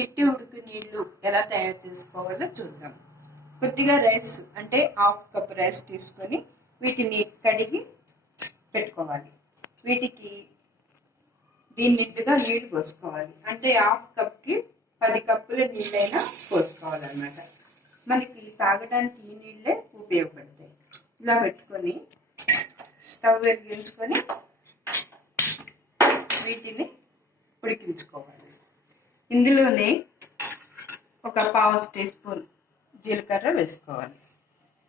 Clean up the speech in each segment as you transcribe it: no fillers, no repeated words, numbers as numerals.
చిట్టి ఉడుకు నీళ్లు ఎలా తయారు చేసుకోవాలో చూద్దాం. కొద్దిగా రైస్ అంటే హాఫ్ కప్ రైస్ తీసుకొని వీటిని కడిగి పెట్టుకోవాలి. వీటికి దీని నిండుగా నీళ్లు పోసుకోవాలి. అంటే హాఫ్ కప్కి 10 కప్పుల నీళ్ళైనా పోసుకోవాలన్నమాట. మనకి తాగడానికి ఈ నీళ్ళే ఉపయోగపడతాయి. ఇలా పెట్టుకొని స్టవ్ వెలిగించుకొని వీటిని ఉడికించుకోవాలి. ఇందులోనే ఒక పావు టీ స్పూన్ జీలకర్ర వేసుకోవాలి.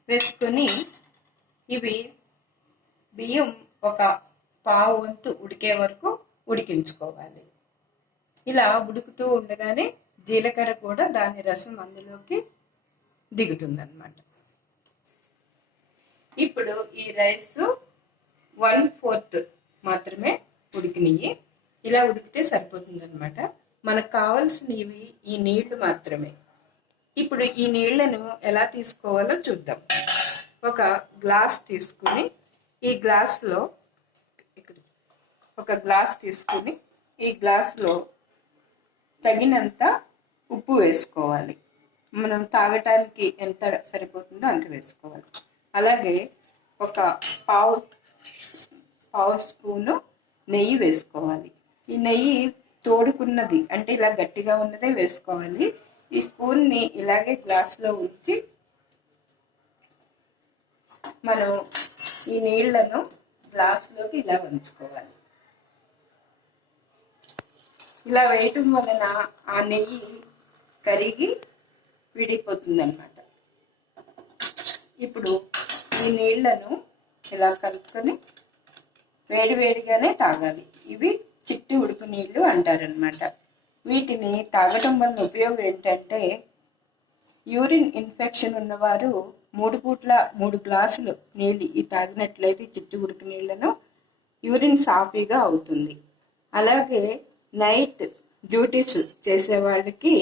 వేసుకొని ఇవి బియ్యం ఒక పావు వంతు ఉడికే వరకు ఉడికించుకోవాలి. ఇలా ఉడుకుతూ ఉండగానే జీలకర్ర కూడా దాని రసం అందులోకి దిగుతుందన్నమాట. ఇప్పుడు ఈ రైస్ 1/4 మాత్రమే ఉడికినవి. ఇలా ఉడికితే సరిపోతుంది అనమాట. మనకు కావాల్సినవి ఈ నీళ్లు మాత్రమే. ఇప్పుడు ఈ నీళ్లను ఎలా తీసుకోవాలో చూద్దాం. ఒక గ్లాస్ తీసుకుని ఈ గ్లాస్లో ఒక గ్లాస్ తీసుకుని ఈ గ్లాస్లో తగినంత ఉప్పు వేసుకోవాలి. మనం తాగటానికి ఎంత సరిపోతుందో అంత వేసుకోవాలి. అలాగే ఒక పావు స్పూను నెయ్యి వేసుకోవాలి. ఈ నెయ్యి తోడుకున్నది అంటే ఇలా గట్టిగా ఉన్నదే వేసుకోవాలి. ఈ స్పూన్ని ఇలాగే గ్లాస్లో ఉంచి మనం ఈ నీళ్లను గ్లాస్లోకి ఇలా ఉంచుకోవాలి. ఇలా వేయటం వలన ఆ నెయ్యి కరిగి విడిపోతుంది అన్నమాట. ఇప్పుడు ఈ నీళ్లను ఇలా కలుపుకొని వేడివేడిగానే తాగాలి. ఇవి చిట్టి ఉడుకు నీళ్లు అంటారనమాట. వీటిని తాగటం వల్ల ఉపయోగం ఏంటంటే యూరిన్ ఇన్ఫెక్షన్ ఉన్నవారు 3 పూట్ల 3 గ్లాసులు నీళ్ళు ఈ తాగినట్లయితే చిట్టి ఉడుకు నీళ్లను యూరిన్ సాఫీగా అవుతుంది. అలాగే నైట్ డ్యూటీస్ చేసే వాళ్ళకి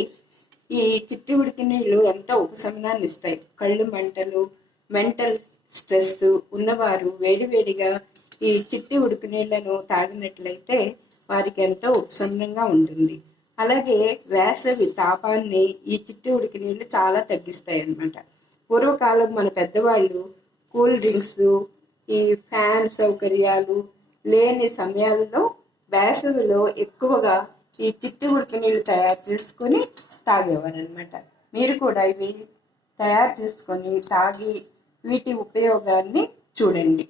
ఈ చిట్టి ఉడికి నీళ్ళు ఎంతో ఉపశమనాన్ని ఇస్తాయి. కళ్ళు మంటలు, మెంటల్ స్ట్రెస్ ఉన్నవారు వేడివేడిగా ఈ చిట్టి ఉడుకు నీళ్లను తాగినట్లయితే వారికి ఎంతో ఉపశమనంగా ఉంటుంది. అలాగే వేసవి తాపాన్ని ఈ చిట్టి ఉడికి నీళ్లు చాలా తగ్గిస్తాయి అన్నమాట. పూర్వకాలం మన పెద్దవాళ్ళు కూల్ డ్రింక్స్, ఈ ఫ్యాన్ సౌకర్యాలు లేని సమయాల్లో వేసవిలో ఎక్కువగా ఈ చిట్టి ఉడికి నీళ్లు తయారు చేసుకొని తాగేవారు అనమాట. మీరు కూడా ఇవి తయారు చేసుకొని తాగి వీటి ఉపయోగాన్ని చూడండి.